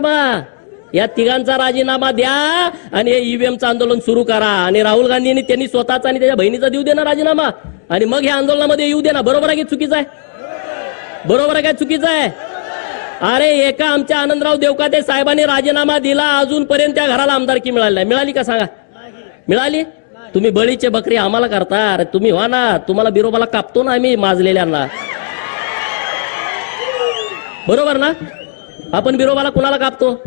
राजीनामा. या तिघांचा राजीनामा द्या आणि हे ईव्हीएमचं आंदोलन सुरू करा. आणि राहुल गांधींनी त्यांनी स्वतःचा आणि त्याच्या बहिणीचा देऊ दे ना राजीनामा. आणि मग ह्या आंदोलनामध्ये येऊ दे ना बरोबर आहे की चुकीचं आहे? बरोबर आहे काय चुकीचं आहे? अरे एका आमच्या आनंदराव देवकाते साहेबांनी राजीनामा दिला. अजूनपर्यंत त्या घराला आमदारकी मिळाली नाही. मिळाली का सांगा? मिळाली? तुम्ही बळीचे बकरी आम्हाला करता. अरे तुम्ही व्हा ना. तुम्हाला बिरोबाला कापतो ना आम्ही माजलेल्यांना. बरोबर ना? आपण बिरोबाला कुणाला कापतो?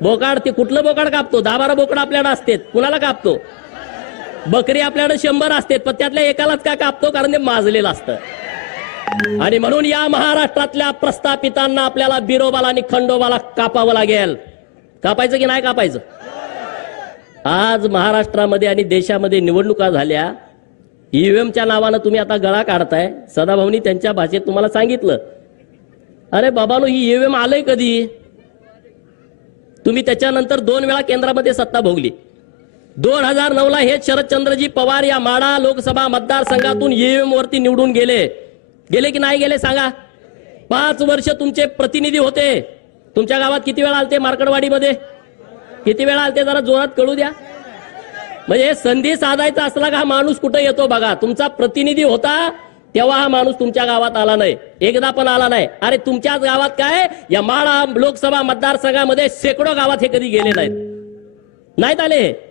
बोकाड ते कुठलं बोकाड कापतो? दहा बारा बोकड आपल्याकडे असतात. कुणाला कापतो? बकरी आपल्याकडे शंभर असतात पण त्यातल्या एकालाच काय कापतो? कारण ते माजलेलं असतं. आणि म्हणून या महाराष्ट्रातल्या प्रस्थापितांना आपल्याला बिरोबाला आणि खंडोबाला कापावं लागेल. कापायचं की नाही कापायचं? आज महाराष्ट्रामध्ये आणि देशामध्ये निवडणुका झाल्या. ईव्हीएमच्या नावानं तुम्ही आता गळा काढताय. सदाभाऊनी त्यांच्या भाषेत तुम्हाला सांगितलं. अरे बाबानो ही ईव्हीएम आलंय कधी? तुम्ही त्याच्यानंतर दोन वेळा केंद्रामध्ये सत्ता भोगली. दोन हजार नऊ ला हे शरदचंद्रजी पवार या माडा लोकसभा मतदारसंघातून ईव्हीएम वरती निवडून गेले. गेले की नाही गेले सांगा? पाच वर्ष तुमचे प्रतिनिधी होते. तुमच्या गावात किती वेळा आलते मार्कडवाडीमध्ये? किती वेळा आलते जरा जोरात कळू द्या. म्हणजे संधी साधायचा असला का हा माणूस कुठे येतो बघा. तुमचा प्रतिनिधी होता तेव्हा हा माणूस तुमच्या गावात आला नाही. एकदा पण आला नाही. अरे तुमच्याच गावात काय? या माळा लोकसभा मतदारसंघामध्ये शेकडो गावात हे कधी गेले नाहीत. नाहीत आले.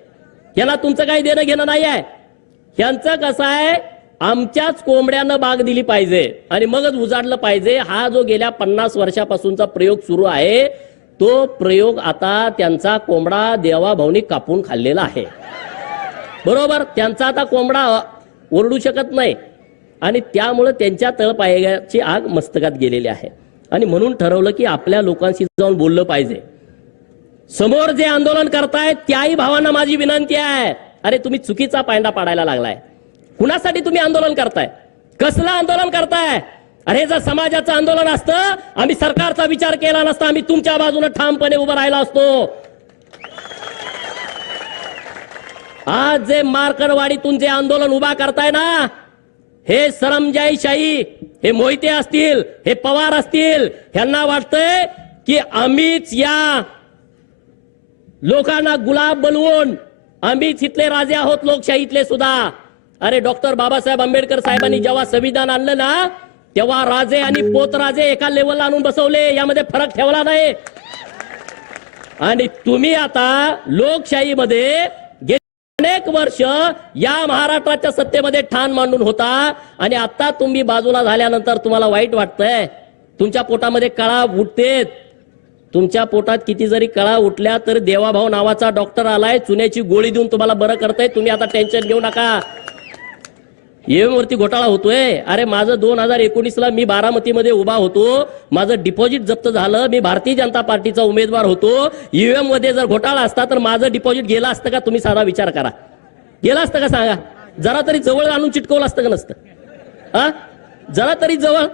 यांना तुमचं काही देणं घेणं नाही आहे. यांचं कसं आहे? आमच्याच कोंबड्यानं बाग दिली पाहिजे. आणि मगच उजाडलं पाहिजे. हा जो गेल्या पन्नास वर्षापासूनचा प्रयोग सुरू आहे तो प्रयोग आता त्यांचा कोंबडा देवाभाऊनी कापून खाल्लेला आहे. बरोबर? त्यांचा आता कोंबडा ओरडू शकत नाही. आणि त्यामुळं त्यांच्या तळपायाची आग मस्तकात गेलेली आहे. आणि म्हणून ठरवलं की आपल्या लोकांशी जाऊन बोललं पाहिजे. समोर जे आंदोलन करतायत त्याही भावांना माझी विनंती आहे. अरे तुम्ही चुकीचा पायंडा पाडायला लागलाय. कुणासाठी तुम्ही आंदोलन करताय? कसलं आंदोलन करताय? अरे जर समाजाचं आंदोलन असतं आम्ही सरकारचा विचार केला नसता आम्ही तुमच्या बाजूने ठामपणे उभं राहिला असतो. आज जे मारकडवाडीतून जे आंदोलन उभा करताय ना हे सरमजाईशाही हे मोहिते असतील हे पवार असतील ह्यांना वाटतंय की आम्हीच या लोकांना गुलाब बनवून आम्हीच इथले राजे आहोत लोकशाहीतले सुद्धा. अरे डॉक्टर बाबासाहेब आंबेडकर साहेबांनी जेव्हा संविधान आणलं ना तेव्हा राजे आणि पोत राजे एका लेवलला आणून बसवले यामध्ये फरक ठेवला नाही. आणि तुम्ही आता लोकशाहीमध्ये अनेक वर्ष या महाराष्ट्राच्या सत्तेमध्ये ठाण मांडून होता. आणि आता तुम्ही बाजूला झाल्यानंतर तुम्हाला वाईट वाटतंय. तुमच्या पोटामध्ये कळा उठते तुमच्या पोटात किती जरी कळा उठल्या तर देवाभाऊ नावाचा डॉक्टर आलाय. चुन्याची गोळी देऊन तुम्हाला बरं करताय. तुम्ही आता टेन्शन घेऊ नका. EVM घोटाळा होतोय. अरे माझं दोन हजार एकोणीसला मी बारामतीमध्ये उभा होतो. माझं डिपॉझिट जप्त झालं. मी भारतीय जनता पार्टीचा उमेदवार होतो. ईव्हीएममध्ये जर घोटाळा असता तर माझं डिपॉझिट गेलं असतं का? तुम्ही साधा विचार करा. गेलं असतं का सांगा? जरा तरी जवळ आणून चिटकवलं असतं का नसतं? हा जरा तरी जवळ